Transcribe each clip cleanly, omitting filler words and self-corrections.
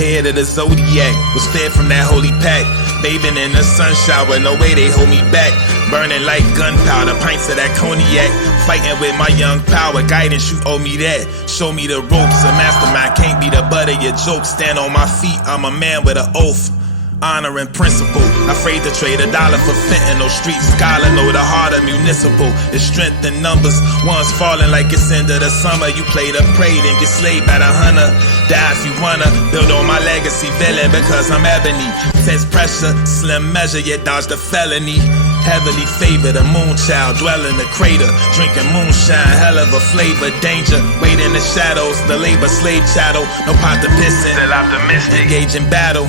head of the zodiac, was fed from that holy pack. Bathing in the sun shower, no way they hold me back. Burning like gunpowder, pints of that cognac. Fighting with my young power, guidance, you owe me that. Show me the ropes, a mastermind can't be the butt of your jokes. Stand on my feet, I'm a man with an oath. Honor and principle, afraid to trade $1 for fentanyl. Street scholar, know the heart of municipal. It's strength in numbers, one's falling like it's end of the summer. You play the prey, then get slayed by the hunter. Die if you wanna, build on my legacy villain because I'm ebony. Tense pressure, slim measure, yet dodge the felony. Heavily favored, a moonchild, dwell in the crater. Drinking moonshine, hell of a flavor. Danger, wait in the shadows, the labor slave chattel. No pot to piss in, still optimistic, engage in battle.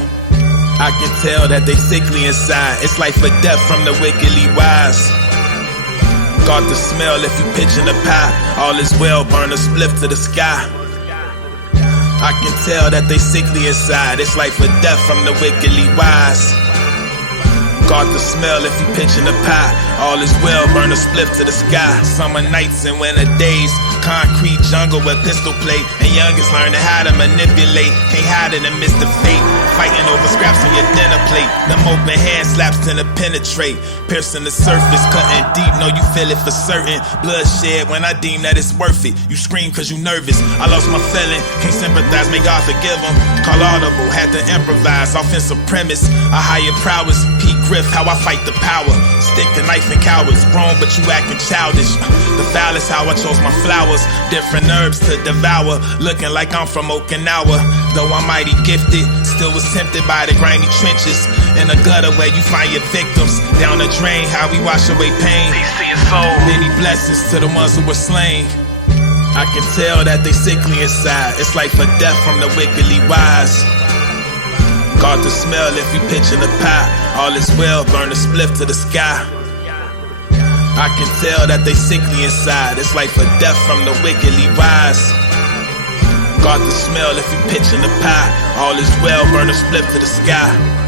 I can tell that they sickly inside. It's life or death from the wickedly wise. Got the smell if you pitching a pie. All is well, burn a spliff to the sky. I can tell that they sickly inside. It's life or death from the wickedly wise. Got the smell if you pitching a pie. All is well, burn a spliff to the sky. Summer nights and winter days. Concrete jungle with pistol play. And youngins learning how to manipulate. Can't hide in the midst of fate. Fighting over scraps on your dinner plate. Them open hand slaps tend to penetrate. Piercing the surface, cutting deep. Know you feel it for certain. Bloodshed when I deem that it's worth it. You scream cause you nervous. I lost my feeling. Can't sympathize, may God forgive them. Call audible, had to improvise. Offensive premise, a higher prowess. Peak grip, how I fight the power. Stick the knife and cowards. Grown but you acting childish. The foul is how I chose my flowers. Different herbs to devour. Looking like I'm from Okinawa. Though I'm mighty gifted, still was tempted by the grimy trenches. In the gutter where you find your victims. Down the drain, how we wash away pain. Peace to your soul. Many blessings to the ones who were slain. I can tell that they sickly inside. It's life or death from the wickedly wise. Got the smell if you pitching a pie. All is well, burn a spliff to the sky. I can tell that they sickly inside. It's life or death from the wickedly wise. Got the smell if you pitching a pie. All is well, burn a spliff to the sky.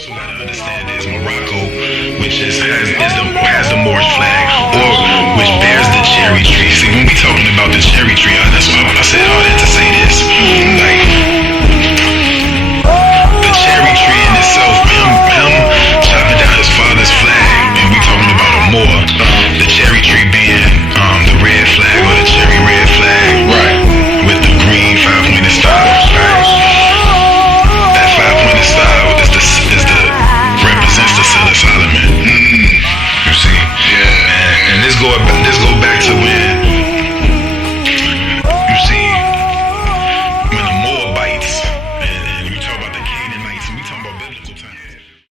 also got to understand is Morocco, which has the Moorish flag, or which bears the cherry tree. See, when we talking about the cherry tree,